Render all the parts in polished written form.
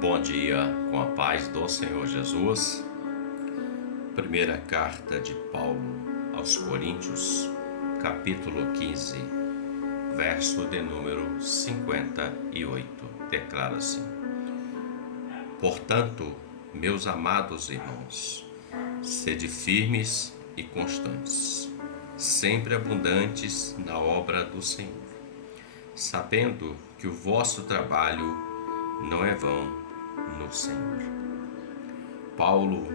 Bom dia, com a paz do Senhor Jesus. Primeira carta de Paulo aos Coríntios, capítulo 15, verso de número 58, declara assim: Portanto, meus amados irmãos, sede firmes e constantes, sempre abundantes na obra do Senhor, sabendo que o vosso trabalho não é vão no Senhor. Paulo,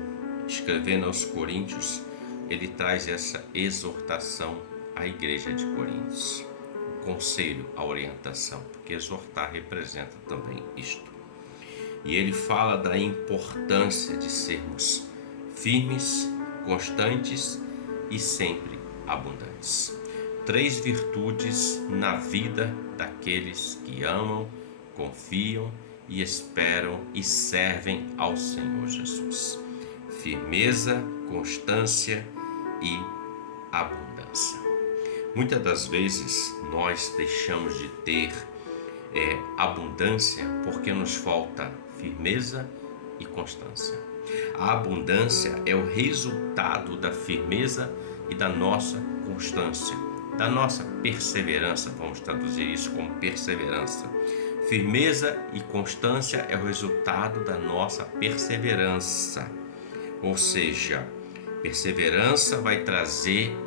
escrevendo aos Coríntios, ele traz essa exortação à igreja de Coríntios, o conselho, a orientação, porque exortar representa também isto. E ele fala da importância de sermos firmes, constantes e sempre abundantes. 3 virtudes na vida daqueles que amam, confiam e esperam e servem ao Senhor Jesus: firmeza, constância e abundância. Muitas das vezes nós deixamos de ter abundância porque nos falta firmeza e constância. A abundância é o resultado da firmeza e da nossa constância, da nossa perseverança. Vamos traduzir isso como perseverança. Firmeza e constância é o resultado da nossa perseverança. Ou seja, perseverança vai trazer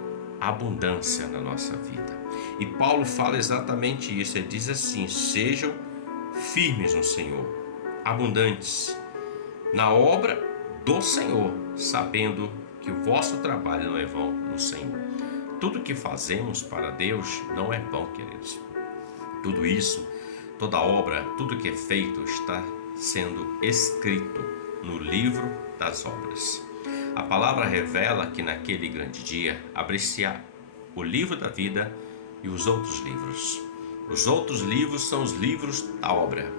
abundância na nossa vida. E Paulo fala exatamente isso. Ele diz assim: sejam firmes no Senhor, abundantes na obra do Senhor, sabendo que o vosso trabalho não é vão no Senhor. Tudo que fazemos para Deus não é vão, queridos. Tudo isso, toda obra, tudo que é feito está sendo escrito no livro das obras. A palavra revela que naquele grande dia abrir-se-á o livro da vida e os outros livros. Os outros livros são os livros da obra,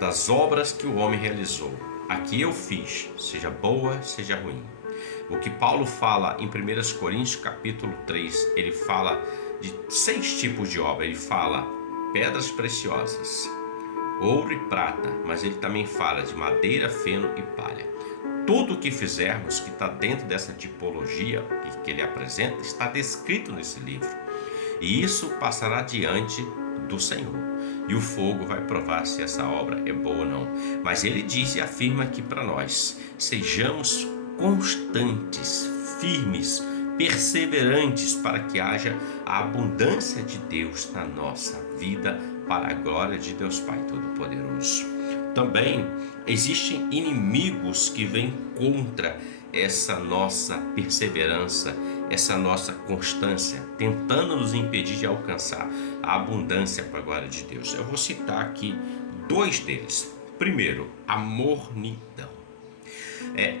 das obras que o homem realizou. A que eu fiz, seja boa, seja ruim. O que Paulo fala em 1 Coríntios capítulo 3, ele fala de 6 tipos de obra. Ele fala pedras preciosas, ouro e prata, mas ele também fala de madeira, feno e palha. Tudo o que fizermos que está dentro dessa tipologia que ele apresenta está descrito nesse livro. E isso passará diante do Senhor. E o fogo vai provar se essa obra é boa ou não. Mas ele diz e afirma que para nós sejamos constantes, firmes, perseverantes, para que haja a abundância de Deus na nossa vida, para a glória de Deus Pai Todo-Poderoso. Também existem inimigos que vêm contra essa nossa perseverança, essa nossa constância, tentando nos impedir de alcançar a abundância para a glória de Deus. Eu vou citar aqui 2 deles. Primeiro, a mornidão.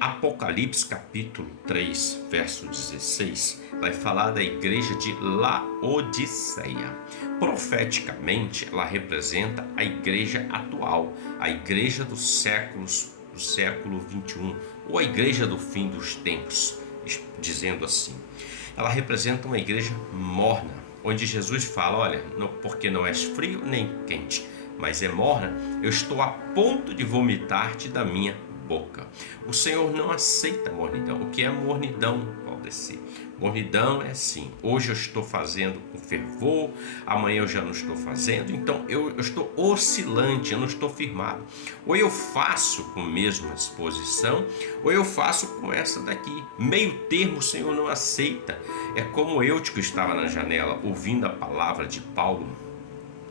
Apocalipse capítulo 3, verso 16, vai falar da igreja de Laodiceia. Profeticamente, ela representa a igreja atual, a igreja do século 21, ou a igreja do fim dos tempos, dizendo assim. Ela representa uma igreja morna, onde Jesus fala: olha, porque não és frio nem quente, mas é morna, eu estou a ponto de vomitar-te da minha boca. O Senhor não aceita mornidão. O que é mornidão, Valdeci? Mornidão é assim: hoje eu estou fazendo com fervor, amanhã eu já não estou fazendo, então eu estou oscilante, eu não estou firmado. Ou eu faço com a mesma disposição, ou eu faço com essa daqui. Meio termo o Senhor não aceita. É como Eutico estava na janela ouvindo a palavra de Paulo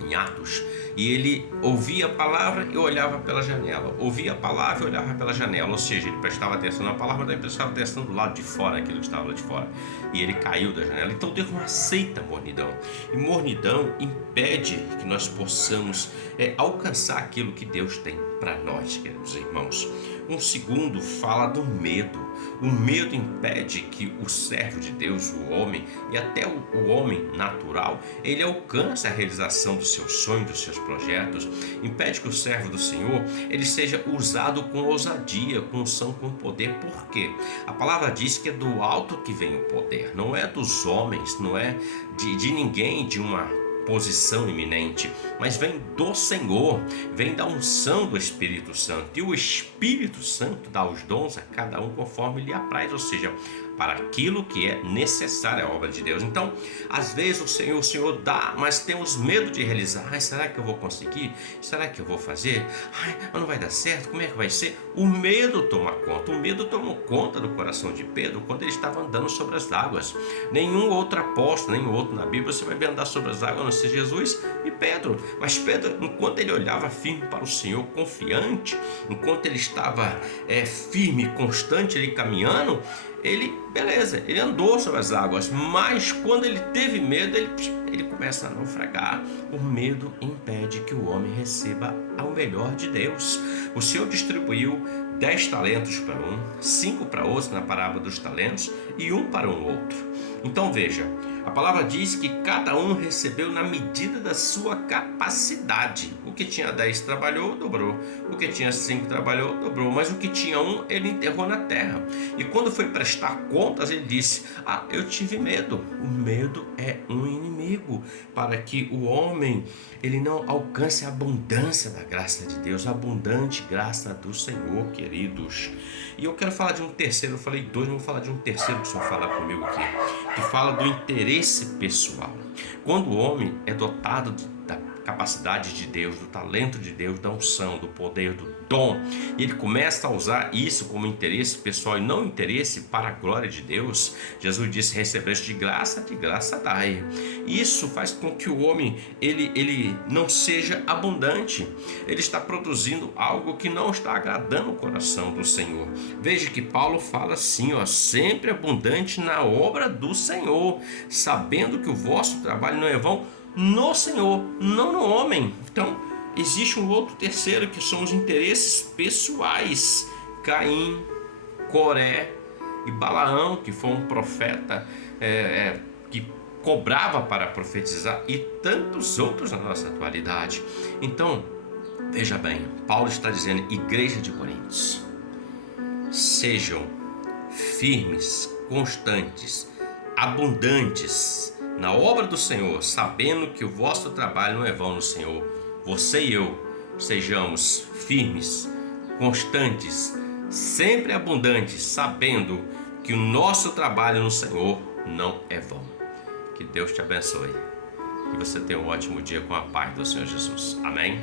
em Atos, e ele ouvia a palavra e olhava pela janela, ouvia a palavra e olhava pela janela, ou seja, ele prestava atenção na palavra, mas ele prestava atenção do lado de fora, aquilo que estava lá de fora, e ele caiu da janela. Então Deus não aceita mornidão, e mornidão impede que nós possamos alcançar aquilo que Deus tem para nós, queridos irmãos. Um segundo fala do medo. O medo impede que o servo de Deus, o homem, e até o homem natural, ele alcance a realização dos seus sonhos, dos seus projetos. Impede que o servo do Senhor, ele seja usado com ousadia, com unção, com poder. Por quê? A palavra diz que é do alto que vem o poder, não é dos homens, não é de ninguém, de uma posição iminente, mas vem do Senhor, vem da unção do Espírito Santo. E o Espírito Santo dá os dons a cada um conforme lhe apraz, ou seja, para aquilo que é necessário à obra de Deus. Então, às vezes o Senhor dá, mas temos medo de realizar. Será que eu vou conseguir? Será que eu vou fazer? Não vai dar certo? Como é que vai ser? O medo toma conta. O medo tomou conta do coração de Pedro quando ele estava andando sobre as águas. Nenhum outro apóstolo, nenhum outro na Bíblia você vai ver andar sobre as águas, a não ser Jesus e Pedro. Mas Pedro, enquanto ele olhava firme para o Senhor, confiante, enquanto ele estava firme e constante ali caminhando, ele andou sobre as águas, mas quando ele teve medo, ele começa a naufragar. O medo impede que o homem receba o melhor de Deus. O Senhor distribuiu 10 talentos para um, 5 para outro na parábola dos talentos e 1 para um outro. Então veja, a palavra diz que cada um recebeu na medida da sua capacidade. O que tinha 10 trabalhou, dobrou. O que tinha 5 trabalhou, dobrou. Mas o que tinha 1, ele enterrou na terra. E quando foi prestar contas, ele disse: eu tive medo. O medo é um inimigo para que o homem ele não alcance a abundância da graça de Deus, a abundante graça do Senhor, queridos. E eu quero falar de um terceiro, eu falei 2, mas vou falar de um terceiro que o Senhor fala comigo aqui, que fala do interesse pessoal. Quando o homem é dotado da capacidade de Deus, do talento de Deus, da unção, do poder, do dom, e ele começa a usar isso como interesse pessoal e não interesse para a glória de Deus. Jesus disse: recebeste de graça dai. Isso faz com que o homem ele não seja abundante. Ele está produzindo algo que não está agradando o coração do Senhor. Veja que Paulo fala assim, sempre abundante na obra do Senhor, sabendo que o vosso trabalho não é vão no Senhor, não no homem. Então, existe um outro terceiro, que são os interesses pessoais. Caim, Coré e Balaão, que foi um profeta que cobrava para profetizar, e tantos outros na nossa atualidade. Então, veja bem, Paulo está dizendo: igreja de Coríntios, sejam firmes, constantes, abundantes na obra do Senhor, sabendo que o vosso trabalho não é vão no Senhor. Você e eu sejamos firmes, constantes, sempre abundantes, sabendo que o nosso trabalho no Senhor não é vão. Que Deus te abençoe e você tenha um ótimo dia com a paz do Senhor Jesus. Amém?